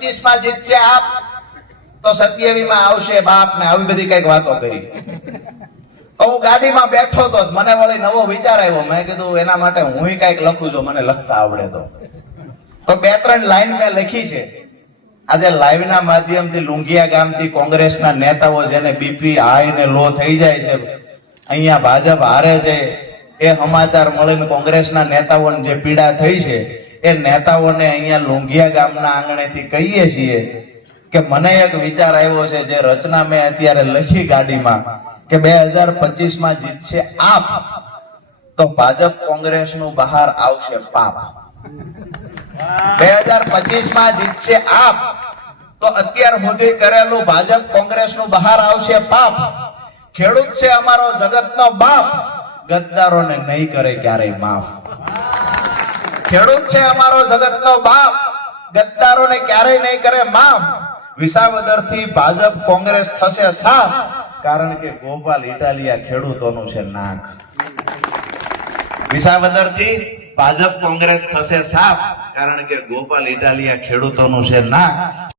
2025 માં જીતશે આપ તો 27 માં આવશે બાપ ને આવી બધી કઈક વાતો કરી. તો હું ગાડીમાં બેઠો તો મને વળી નવો વિચાર આવ્યો. મેં કીધું એના માટે હું કઈક લખું છું, મને લખતા આવડે તો 2-3 લાઈન મેં લખી છે. આજે લાઈવ ના માધ્યમથી લુંગિયા ગામથી કોંગ્રેસના નેતાઓ જેને બીપી હાઈ ને લો થઈ જાય છે, અહીંયા ભાજપ હારે છે, એ સમાચાર મળીને કોંગ્રેસના નેતાઓને જે પીડા થઈ છે એ નેતાઓને અહીંયા લુંગિયા ગામના આંગણેથી કહીએ છીએ કે મને એક વિચાર આવ્યો છે, જે રચના મેં અત્યારે લખી ગાડીમાં કે 2025 માં જીતશે આપ તો ભાજપ કોંગ્રેસ નું બહાર આવશે પાપ. 2025 માં જીતશે આપ તો અત્યાર સુધી કરેલું ભાજપ કોંગ્રેસ નું બહાર આવશે પાપ. ખેડૂત છે અમારો જગતનો બાપ, ગદ્દારોને નહીં કરે ક્યારેય માફ. ખેડૂત છે અમારો જગતનો બાપ, ગદ્દારોને ક્યારેય નહીં કરે માફ. વિસાવદર થી ભાજપ કોંગ્રેસ થશે સાફ, કારણ કે ગોપાલ ઇટાલિયા ખેડૂતોનું છે નાક. વિસાવદર થી ભાજપ કોંગ્રેસ થશે સાફ, કારણ કે ગોપાલ ઇટાલિયા ખેડૂતોનું છે નાક.